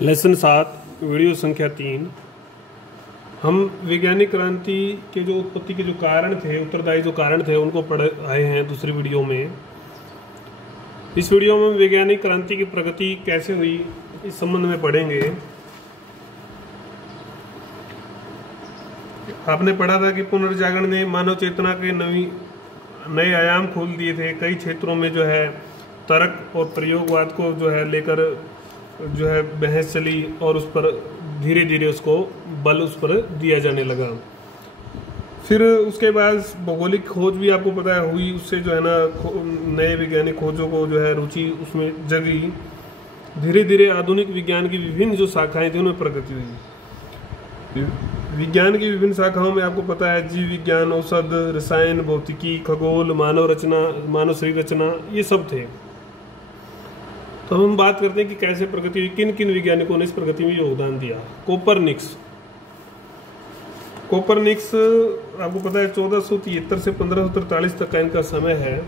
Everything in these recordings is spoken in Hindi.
लेसन 7 वीडियो संख्या 3। हम वैज्ञानिक क्रांति के जो उत्पत्ति के जो कारण थे, उत्तरदायी जो कारण थे, उनको पढ़ आए हैं दूसरी वीडियो में। इस वीडियो में वैज्ञानिक क्रांति की प्रगति कैसे हुई इस संबंध में पढ़ेंगे। आपने पढ़ा था कि पुनर्जागरण ने मानव चेतना के नए आयाम खोल दिए थे। कई क्षेत्रों में जो है तर्क और प्रयोगवाद को जो है लेकर जो है बहस चली और उस पर धीरे धीरे उसको बल उस पर दिया जाने लगा। फिर उसके बाद भौगोलिक खोज भी आपको पता है हुई, उससे जो है ना नए वैज्ञानिक खोजों को जो है रुचि उसमें जगी। धीरे धीरे आधुनिक विज्ञान की विभिन्न जो शाखाएं थी उनमें प्रगति हुई। विज्ञान की विभिन्न शाखाओं में आपको पता है जीव विज्ञान, औषध, रसायन, भौतिकी, खगोल, मानव रचना, मानव शरीर रचना, ये सब थे। तो हम बात करते हैं कि कैसे प्रगति हुई, किन किन वैज्ञानिकों ने इस प्रगति में योगदान दिया। कोपरनिक्स आपको पता है 1473 से 1543 तक का इनका समय है।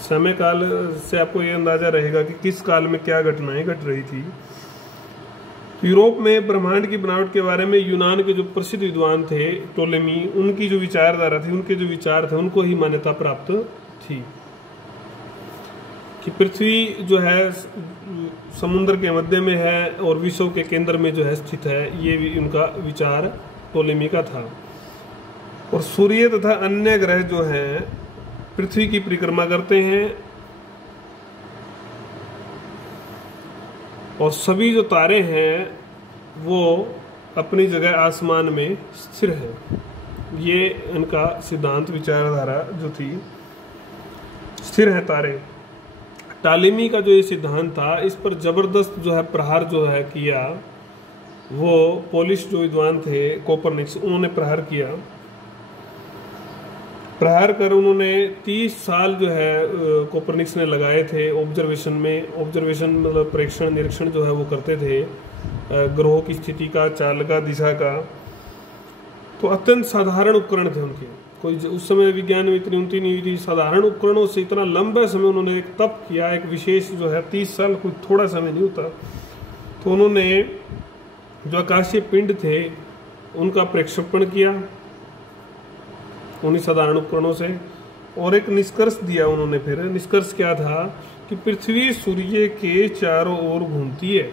समय काल से आपको ये अंदाजा रहेगा कि किस काल में क्या घटनाएं घट रही थी। यूरोप में ब्रह्मांड की बनावट के बारे में यूनान के जो प्रसिद्ध विद्वान थे टोलेमी, उनकी जो विचारधारा थी, उनके जो विचार थे, उनको ही मान्यता प्राप्त थी कि पृथ्वी जो है समुद्र के मध्य में है और विश्व के केंद्र में जो है स्थित है। ये भी उनका विचार टोलेमी का था। और सूर्य तथा अन्य ग्रह जो हैं पृथ्वी की परिक्रमा करते हैं और सभी जो तारे हैं वो अपनी जगह आसमान में स्थिर है। ये इनका सिद्धांत, विचारधारा जो थी, स्थिर है तारे। टालेमी का जो ये सिद्धांत था, इस पर जबरदस्त जो है प्रहार जो है किया वो पोलिश जो विद्वान थे कोपरनिक्स, उन्होंने प्रहार किया। प्रहार कर उन्होंने 30 साल जो है कोपरनिक्स ने लगाए थे ऑब्जर्वेशन में। ऑब्जर्वेशन मतलब प्रेक्षण, निरीक्षण जो है वो करते थे ग्रहों की स्थिति का, चाल का, दिशा का। तो अत्यंत साधारण उपकरण थे उनके, कोई उस समय विज्ञान में इतनी उन्नति नहीं हुई थी। साधारण उपकरणों से इतना लंबा समय उन्होंने एक तप किया, एक विशेष जो है 30 साल कोई थोड़ा समय नहीं होता। तो उन्होंने जो आकाशीय पिंड थे उनका प्रक्षेपण किया उन्हीं साधारण उपकरणों से और एक निष्कर्ष दिया उन्होंने। फिर निष्कर्ष क्या था कि पृथ्वी सूर्य के चारों ओर घूमती है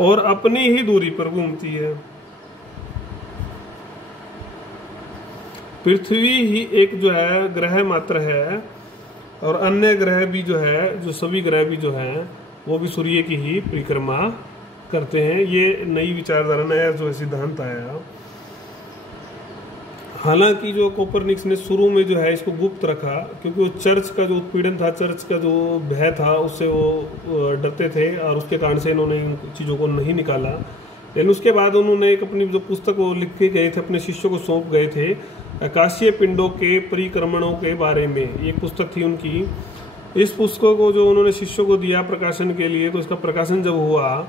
और अपनी ही दूरी पर घूमती है। पृथ्वी ही एक जो है ग्रह मात्र है और अन्य ग्रह भी जो है, जो सभी ग्रह भी जो है वो भी सूर्य की ही परिक्रमा करते हैं। ये नई विचारधारा, नया जो है सिद्धांत आया। हालांकि जो कोपरनिक्स ने शुरू में जो है इसको गुप्त रखा, क्योंकि वो चर्च का जो उत्पीड़न था, चर्च का जो भय था, उससे वो डरते थे और उसके कारण से इन्होंने इन चीज़ों को नहीं निकाला। लेकिन उसके बाद उन्होंने एक अपनी जो पुस्तक वो लिख के गए थे, अपने शिष्यों को सौंप गए थे, आकाशीय पिंडों के परिक्रमणों के बारे में। एक पुस्तक थी उनकी। इस पुस्तक को जो उन्होंने शिष्यों को दिया प्रकाशन के लिए, तो इसका प्रकाशन जब हुआ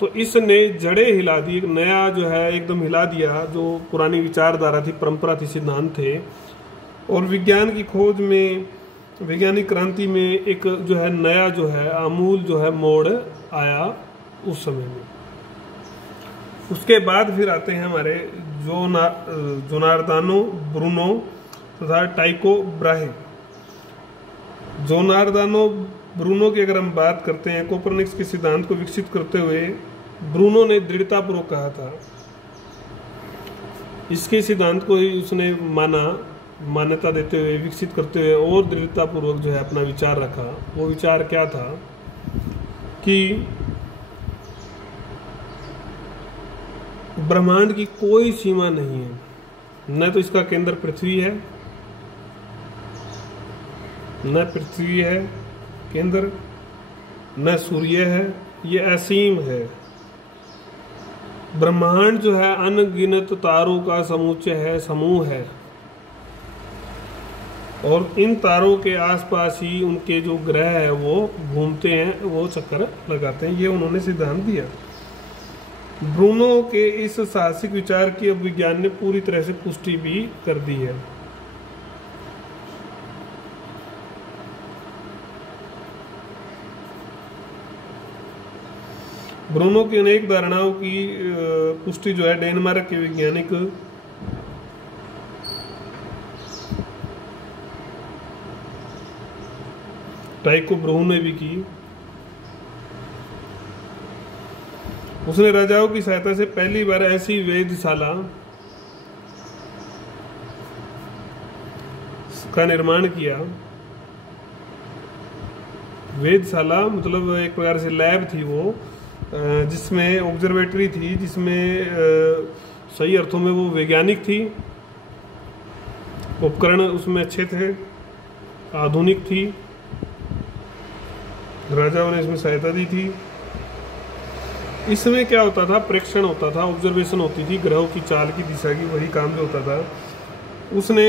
तो इसने जड़ें हिला दी, एक नया जो है एकदम हिला दिया। जो पुरानी विचारधारा थी, परंपरा थी, सिद्धांत थे, और विज्ञान की खोज में, वैज्ञानिक क्रांति में एक जो है नया जो है आमूल जो है मोड़ आया उस समय में। उसके बाद फिर आते हैं हमारे जोनार्दानो ब्रूनो तथा टाइको ब्राहे। जोनार्दानो ब्रूनो की अगर हम बात करते हैं, कोपरनिक्स के सिद्धांत को विकसित करते हुए ब्रूनो ने दृढ़तापूर्वक कहा था, इसके सिद्धांत को ही उसने मान्यता देते हुए, विकसित करते हुए और दृढ़तापूर्वक जो है अपना विचार रखा। वो विचार क्या था कि ब्रह्मांड की कोई सीमा नहीं है, न तो इसका केंद्र पृथ्वी है, न पृथ्वी है केंद्र, न सूर्य है, ये असीम है। ब्रह्मांड जो है अनगिनत तारों का समूह है और इन तारों के आसपास ही उनके जो ग्रह है वो घूमते हैं, वो चक्कर लगाते हैं। ये उन्होंने सिद्धांत दिया। ब्रूनो के इस साहसिक विचार की अब विज्ञान ने पूरी तरह से पुष्टि भी कर दी है। ब्रूनो की अनेक धारणाओं की पुष्टि जो है डेनमार्क के वैज्ञानिक टाइको ब्रूनो ने भी की। उसने राजाओं की सहायता से पहली बार ऐसी वेधशाला का निर्माण किया। वेधशाला मतलब एक प्रकार से लैब थी वो, जिसमें ऑब्जर्वेटरी थी, जिसमें सही अर्थों में वो वैज्ञानिक थी, उपकरण उसमें अच्छे थे, आधुनिक थी, राजाओं ने इसमें सहायता दी थी। इसमें क्या होता था, प्रेक्षण होता था, ऑब्जर्वेशन होती थी ग्रहों की चाल की दिशा की, वही काम जो होता था। उसने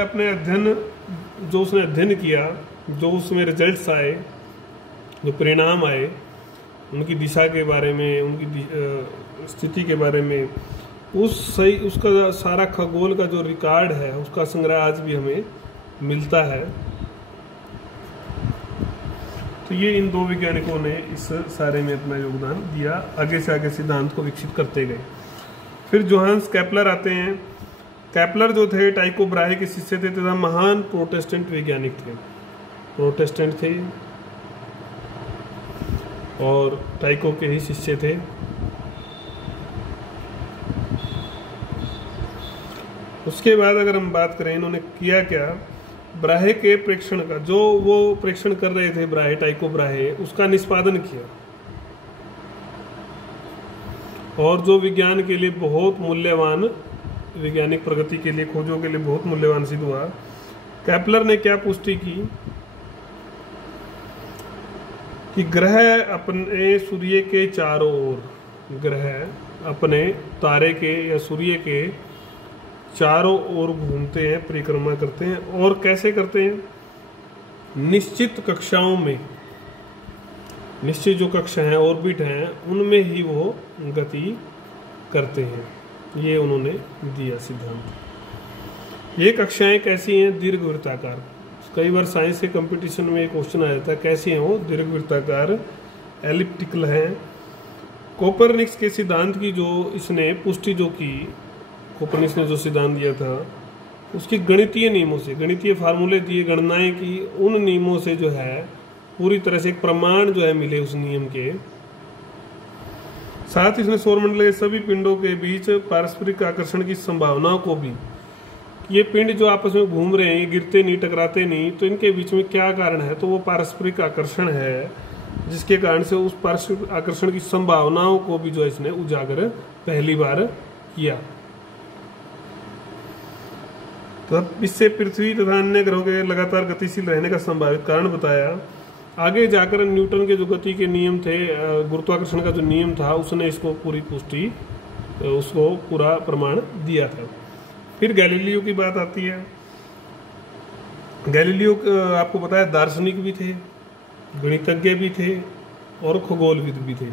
अपने अध्ययन किया, जो उसमें रिजल्ट्स आए, जो परिणाम आए, उनकी दिशा के बारे में, उनकी स्थिति के बारे में, उसका सारा खगोल का जो रिकॉर्ड है उसका संग्रह आज भी हमें मिलता है। तो ये इन दो वैज्ञानिकों ने इस सारे में अपना योगदान दिया, आगे से आगे सिद्धांत को विकसित करते गए। फिर जोहान्स केपलर आते हैं। केपलर जो थे टाइको ब्राहे के शिष्य थे तथा महान प्रोटेस्टेंट वैज्ञानिक थे, प्रोटेस्टेंट थे और टाइको के ही शिष्य थे। उसके बाद अगर हम बात करें इन्होंने किया क्या, ब्राहे के प्रेक्षण का, जो वो प्रेक्षण कर रहे थे ब्राहे, टाइको ब्राहे, उसका निष्पादन किया और जो विज्ञान के लिए बहुत मूल्यवान, वैज्ञानिक प्रगति के लिए, खोजों के लिए बहुत मूल्यवान सिद्ध हुआ। केपलर ने क्या पुष्टि की कि ग्रह अपने सूर्य के चारों ओर, ग्रह अपने तारे के या सूर्य के चारों ओर घूमते हैं, परिक्रमा करते हैं। और कैसे करते हैं, निश्चित कक्षाओं में, निश्चित जो कक्षा हैं, ऑर्बिट हैं, उनमें ही वो गति करते हैं। ये उन्होंने दिया सिद्धांत। ये कक्षाएं कैसी हैं, दीर्घवृत्ताकार। कई बार साइंस के कंपटीशन में एक क्वेश्चन आ जाता है, कैसी हैं वो, दीर्घवृत्ताकार, एलिप्टिकल हैं। कोपरनिक्स के सिद्धांत की जो इसने पुष्टि जो की, कोपरनिक्स ने जो सिद्धांत दिया था उसकी गणितीय नियमों से, गणितीय फार्मूले दिए, गणनाएं की, उन नियमों से जो है पूरी तरह से एक प्रमाण जो है मिले उस नियम के साथ। इसने सौरमंडल के सभी पिंडों के बीच पारस्परिक आकर्षण की संभावना को भी, ये पिंड जो आपस में घूम रहे हैं, गिरते नहीं, टकराते नहीं, तो इनके बीच में क्या कारण है, तो वो पारस्परिक आकर्षण है, जिसके कारण से उस पारस्परिक आकर्षण की संभावनाओं को भी जो है इसने उजागर पहली बार किया। तब इससे पृथ्वी तथा अन्य ग्रहों के लगातार गतिशील रहने का संभावित कारण बताया। आगे जाकर न्यूटन के जो गति के नियम थे, गुरुत्वाकर्षण का जो नियम था, उसने इसको पूरी पुष्टि, उसको पूरा प्रमाण दिया था। फिर गैलीलियो की बात आती है। गैलीलियो आपको पता है दार्शनिक भी थे, गणितज्ञ भी थे और खगोलविद भी थे।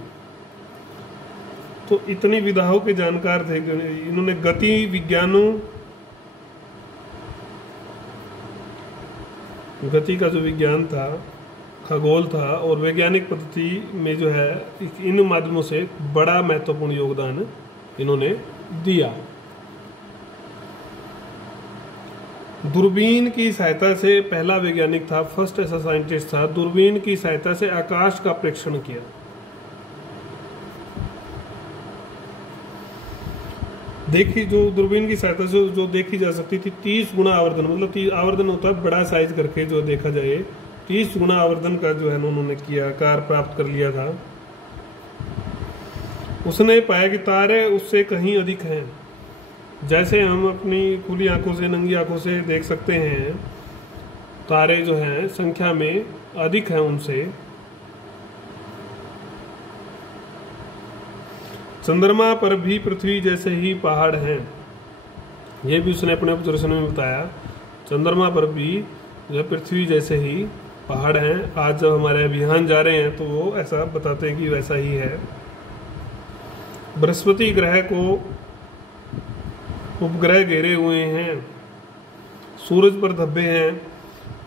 तो इतनी विधाओं के जानकार थे। इन्होंने गति विज्ञानों, गति का जो विज्ञान था, खगोल था और वैज्ञानिक पद्धति में जो है, इन माध्यमों से बड़ा महत्वपूर्ण योगदान इन्होंने दिया। दूरबीन की सहायता से पहला वैज्ञानिक था, फर्स्ट ऐसा साइंटिस्ट था, दूरबीन की सहायता से आकाश का प्रेक्षण किया। देखी जो दूरबीन की सहायता से जो देखी जा सकती थी 30 गुना आवर्धन, मतलब 30 आवर्धन होता है बड़ा साइज करके जो देखा जाए, 30 गुना आवर्धन का जो है उन्होंने किया, आकार प्राप्त कर लिया था। उसने पाया कि तारे उससे कहीं अधिक हैं। जैसे हम अपनी खुली आंखों से, नंगी आंखों से देख सकते हैं, तारे जो हैं संख्या में अधिक हैं उनसे। चंद्रमा पर भी पृथ्वी जैसे ही पहाड़ हैं, ये भी उसने अपने ऑब्जर्वेशन में बताया। चंद्रमा पर भी जो पृथ्वी जैसे ही पहाड़ हैं। आज जब हमारे अभियान जा रहे हैं तो वो ऐसा बताते हैं कि वैसा ही है। बृहस्पति ग्रह को उपग्रह घेरे हुए हैं, सूरज पर धब्बे हैं,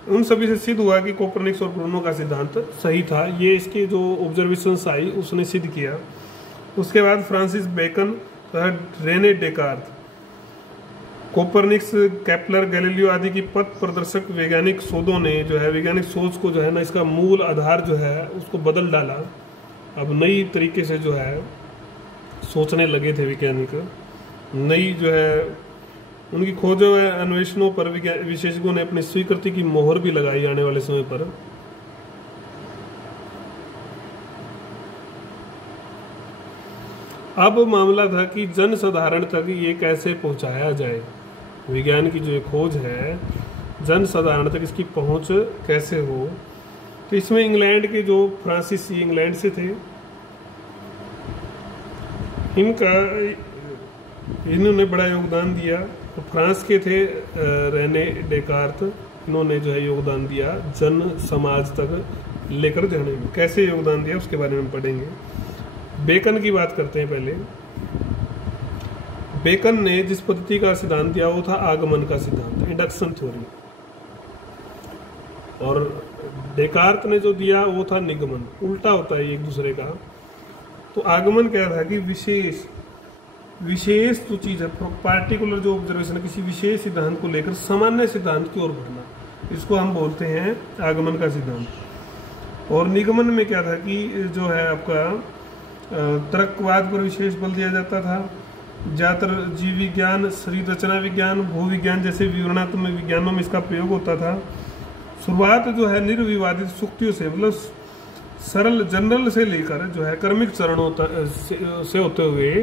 उन सभी से सिद्ध हुआ कि कोपरनिक्स और ब्रूनो का सिद्धांत सही था। ये इसके जो ऑब्जर्वेशंस आई उसने सिद्ध किया। उसके बाद फ्रांसिस बेकन तथा रेने डेकार्त, कोपरनिक्स, केपलर, गैलीलियो आदि की पथ प्रदर्शक वैज्ञानिक शोधों ने जो है वैज्ञानिक सोच को जो है ना, इसका मूल आधार जो है उसको बदल डाला। अब नई तरीके से जो है सोचने लगे थे वैज्ञानिक, नई जो है उनकी खोजों व अन्वेषणों पर विशेषज्ञों ने अपनी स्वीकृति की मोहर भी लगाई आने वाले समय पर। अब मामला था कि जन साधारण तक ये कैसे पहुंचाया जाए। विज्ञान की जो खोज है जन साधारण तक इसकी पहुंच कैसे हो। तो इसमें इंग्लैंड के जो फ्रांसीसी इंग्लैंड से थे, इन्होंने बड़ा योगदान दिया। तो फ्रांस के थे रेने डेकार्त, इन्होंने जो है योगदान दिया जन समाज तक लेकर जाने में। कैसे योगदान दिया उसके बारे में पढ़ेंगे। बेकन की बात करते हैं पहले। बेकन ने जिस पद्धति का सिद्धांत दिया वो था आगमन का सिद्धांत, इंडक्शन थ्योरी। और डेकार्त ने जो दिया वो था निगमन, उल्टा होता है एक दूसरे का। तो आगमन क्या था कि विशेष जो चीज है, पार्टिकुलर जो ऑब्जर्वेशन है, किसी विशेष सिद्धांत को लेकर सामान्य सिद्धांत की ओर बढ़ना, इसको हम बोलते हैं आगमन का सिद्धांत। और निगमन में क्या था कि जो है आपका तर्कवाद पर विशेष बल दिया जाता था। ज्यादातर जीव विज्ञान, शरीर रचना विज्ञान, भूविज्ञान जैसे विवरणात्मक विज्ञानों में इसका प्रयोग होता था। शुरुआत जो है निर्विवादित सुक्तियों से, मतलब सरल जनरल से लेकर जो है कर्मिक चरणों से होते हुए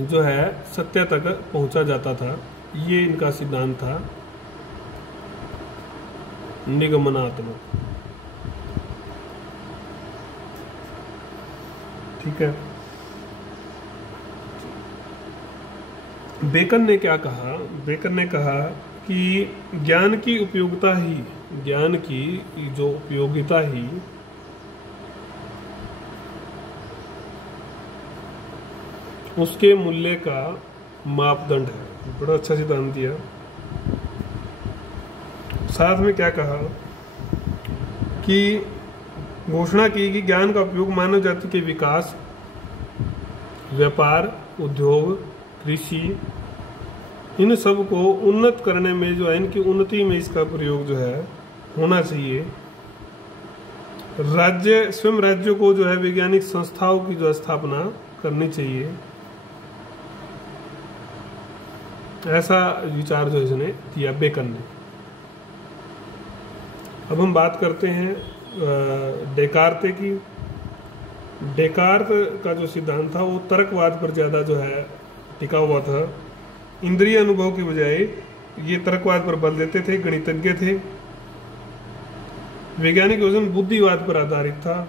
जो है सत्य तक पहुंचा जाता था। ये इनका सिद्धांत था निगमनात्मक। ठीक है। बेकन ने क्या कहा? बेकन ने कहा कि ज्ञान की उपयोगिता ही, ज्ञान की जो उपयोगिता ही उसके मूल्य का मापदंड है। बड़ा अच्छा सिद्धांत दिया। साथ में क्या कहा कि घोषणा की कि ज्ञान का उपयोग मानव जाति के विकास, व्यापार, उद्योग, कृषि, इन सब को उन्नत करने में जो है, इनकी उन्नति में इसका प्रयोग जो है होना चाहिए। स्वयं राज्यों को जो है वैज्ञानिक संस्थाओं की जो स्थापना करनी चाहिए। ऐसा विचार जो इसने दिया बेकन ने। अब हम बात करते हैं डेकार्त की। डेकार्त का जो सिद्धांत था वो तर्कवाद पर ज़्यादा जो है टिका हुआ था। इंद्रिय अनुभव की बजाय ये तर्कवाद पर बल देते थे। गणितज्ञ थे। वैज्ञानिक योजन बुद्धिवाद पर आधारित था।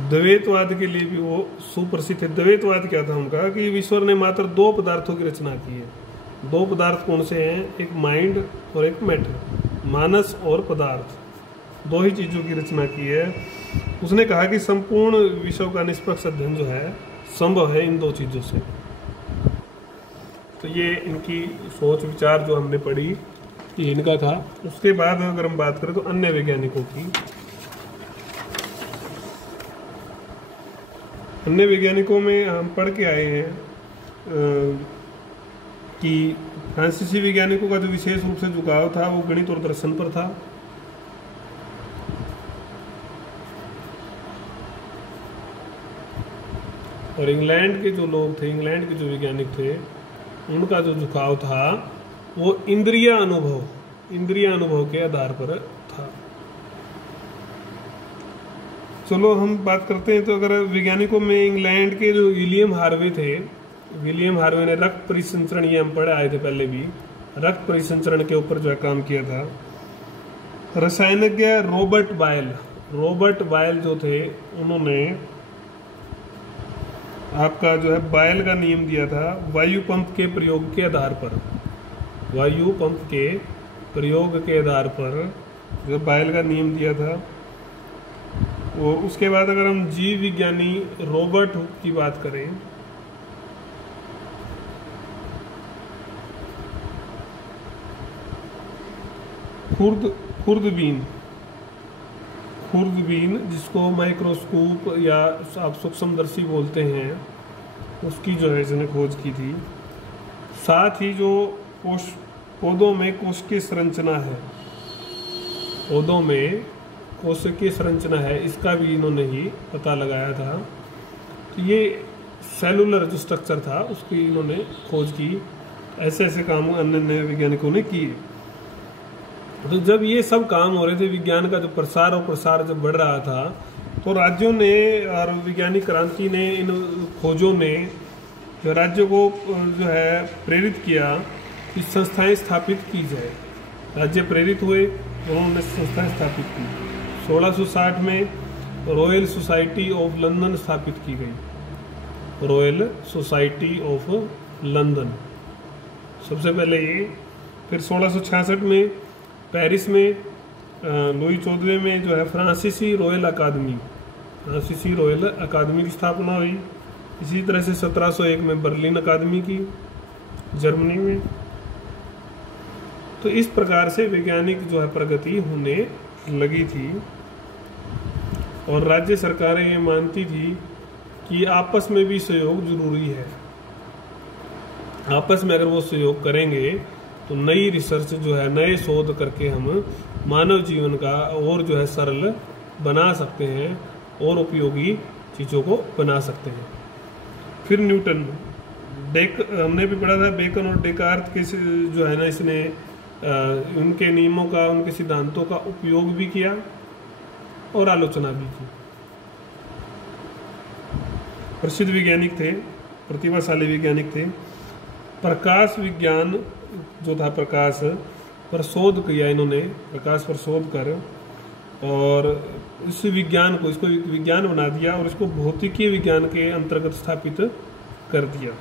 द्वैतवाद के लिए भी वो सुप्रसिद्ध है। द्वैतवाद क्या था उनका कि ईश्वर ने मात्र दो पदार्थों की रचना की है। दो पदार्थ कौन से हैं? एक माइंड और एक मैटर, मानस और पदार्थ, दो ही चीजों की रचना की है। उसने कहा कि संपूर्ण विश्व का निष्पक्ष अध्ययन जो है संभव है इन दो चीजों से। तो ये इनकी सोच विचार जो हमने पढ़ी ये इनका था। उसके बाद अगर हम बात करें तो अन्य वैज्ञानिकों की, अन्य वैज्ञानिकों में हम पढ़ के आए हैं कि फ्रांसीसी वैज्ञानिकों का जो विशेष रूप से झुकाव था वो गणित और दर्शन पर था। और इंग्लैंड के जो लोग थे, इंग्लैंड के जो वैज्ञानिक थे, उनका जो झुकाव था वो इंद्रिय अनुभव के आधार पर था। चलो हम बात करते हैं। तो अगर वैज्ञानिकों में इंग्लैंड के जो विलियम हार्वे थे, विलियम हार्वे ने रक्त परिसंचरण, ये हम पढ़े आए थे पहले भी, रक्त परिसंचरण के ऊपर जो है काम किया था। रसायनज्ञ रॉबर्ट बायल जो थे, उन्होंने आपका जो है बायल का नियम दिया था वायु पंप के प्रयोग के आधार पर। वायु पंप के प्रयोग के आधार पर जो बायल का नियम दिया था वो। उसके बाद अगर हम जीव विज्ञानी रॉबर्ट हुक की बात करें, खुर्दबीन, जिसको माइक्रोस्कोप या आप सूक्ष्मदर्शी बोलते हैं, उसकी जो है इसने खोज की थी। साथ ही जो पौधों में कोशिकीय संरचना है, इसका भी इन्होंने ही पता लगाया था। तो ये सेलुलर जो स्ट्रक्चर था उसकी इन्होंने खोज की। ऐसे ऐसे काम अन्य वैज्ञानिकों ने किए। तो जब ये सब काम हो रहे थे, विज्ञान का जो प्रसार जब बढ़ रहा था, तो राज्यों ने और वैज्ञानिक क्रांति ने, इन खोजों ने जो राज्यों को जो है प्रेरित किया कि संस्थाएं स्थापित की जाए। राज्य प्रेरित हुए, उन्होंने संस्थाएं स्थापित की। 1660 में रॉयल सोसाइटी ऑफ लंदन स्थापित की गई। रॉयल सोसाइटी ऑफ लंदन सबसे पहले ये। फिर 1666 में पेरिस में लुई 14वें में जो है फ्रांसीसी रॉयल अकादमी की स्थापना हुई। इसी तरह से 1701 में बर्लिन अकादमी की, जर्मनी में। तो इस प्रकार से वैज्ञानिक जो है प्रगति होने लगी थी, और राज्य सरकारें ये मानती थी कि आपस में भी सहयोग जरूरी है। आपस में अगर वो सहयोग करेंगे तो नई रिसर्च जो है, नए शोध करके हम मानव जीवन का और जो है सरल बना सकते हैं और उपयोगी चीज़ों को बना सकते हैं। फिर न्यूटन, हमने भी पढ़ा था, बेकन और डेकार्त के जो है ना, इसने उनके नियमों का, उनके सिद्धांतों का उपयोग भी किया और आलोचना भी की। प्रसिद्ध वैज्ञानिक थे, प्रतिभाशाली वैज्ञानिक थे। प्रकाश विज्ञान जो था, प्रकाश पर शोध किया इन्होंने, प्रकाश पर शोध कर, और इस विज्ञान को, इसको विज्ञान बना दिया और इसको भौतिकी विज्ञान के अंतर्गत स्थापित कर दिया।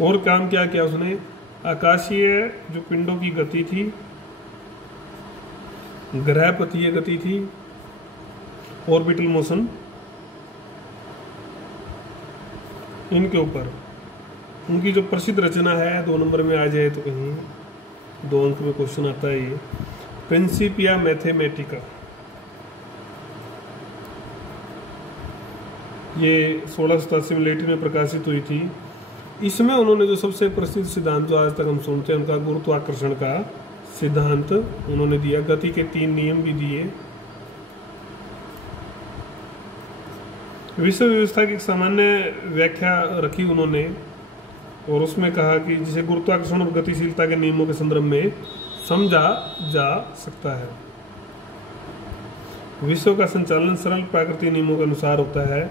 और काम क्या किया उसने? आकाशीय जो पिंडों की गति थी, ग्रहपथीय गति थी, ऑर्बिटल मोशन, इनके ऊपर उनकी जो प्रसिद्ध रचना है, 2 नंबर में आ जाए तो कहीं 2 अंक में क्वेश्चन आता है, ये प्रिंसिपिया मैथमेटिका। ये 1687 में लैटिन में प्रकाशित हुई थी। इसमें उन्होंने जो सबसे प्रसिद्ध सिद्धांत जो आज तक हम सुनते हैं, उनका गुरुत्वाकर्षण का सिद्धांत उन्होंने दिया। गति के 3 नियम भी दिए। विश्व व्यवस्था की एक सामान्य व्याख्या रखी उन्होंने, और उसमें कहा कि जिसे गुरुत्वाकर्षण और गतिशीलता के नियमों के संदर्भ में समझा जा सकता है। विश्व का संचालन सरल प्राकृतिक नियमों के अनुसार होता है।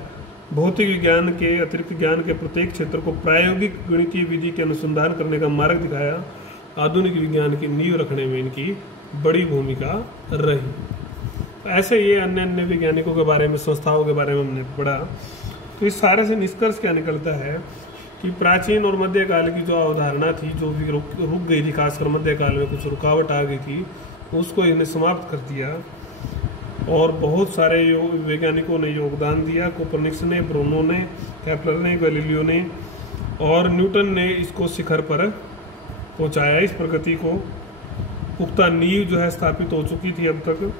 भौतिक विज्ञान के अतिरिक्त ज्ञान के प्रत्येक क्षेत्र को प्रायोगिक गणितीय विधि के अनुसंधान करने का मार्ग दिखाया। आधुनिक विज्ञान की नींव रखने में इनकी बड़ी भूमिका रही। ऐसे ये अन्य अन्य वैज्ञानिकों के बारे में, संस्थाओं के बारे में हमने पढ़ा। तो इस सारे से निष्कर्ष क्या निकलता है कि प्राचीन और मध्यकाल की जो अवधारणा थी, जो भी रुक गई थी, खासकर मध्यकाल में कुछ रुकावट आ गई थी, उसको इन्हें समाप्त कर दिया। और बहुत सारे वैज्ञानिकों ने योगदान दिया। कोपरनिकस ने, ब्रूनो ने, केपलर ने, गैलीलियो ने और न्यूटन ने इसको शिखर पर पहुंचाया। इस प्रगति को पुख्ता नींव जो है स्थापित हो चुकी थी अब तक,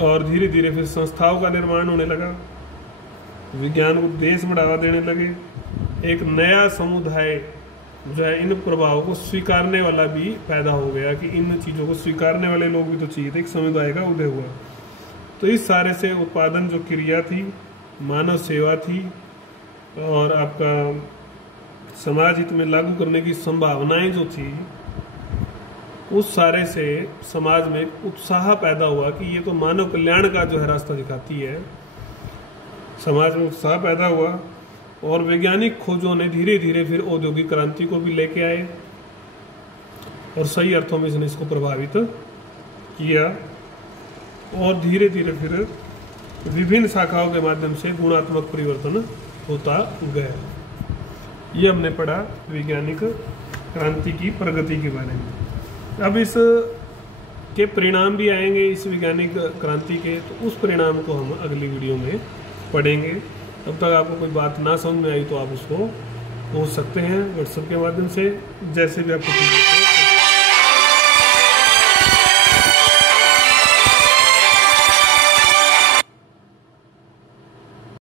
और धीरे धीरे फिर संस्थाओं का निर्माण होने लगा, विज्ञान को देश बढ़ावा देने लगे। एक नया समुदाय जो है इन प्रभावों को स्वीकारने वाला भी पैदा हो गया कि इन चीज़ों को स्वीकारने वाले लोग भी तो चाहिए थे। एक समुदाय का उदय हुआ। तो इस सारे से उत्पादन जो क्रिया थी, मानव सेवा थी, और आपका समाज हित में लागू करने की संभावनाएं जो थी, उस सारे से समाज में उत्साह पैदा हुआ कि ये तो मानव कल्याण का जो है रास्ता दिखाती है। समाज में उत्साह पैदा हुआ, और वैज्ञानिक खोजों ने धीरे धीरे फिर औद्योगिक क्रांति को भी लेके आए, और सही अर्थों में इसने इसको प्रभावित किया, और धीरे धीरे फिर विभिन्न शाखाओं के माध्यम से गुणात्मक परिवर्तन होता गया। ये हमने पढ़ा वैज्ञानिक क्रांति की प्रगति के बारे में। अब इस के परिणाम भी आएंगे इस वैज्ञानिक क्रांति के, तो उस परिणाम को हम अगली वीडियो में पढ़ेंगे। तब तक आपको कोई बात ना समझ में आई तो आप उसको पूछ सकते हैं व्हाट्सएप के माध्यम से, जैसे भी आपको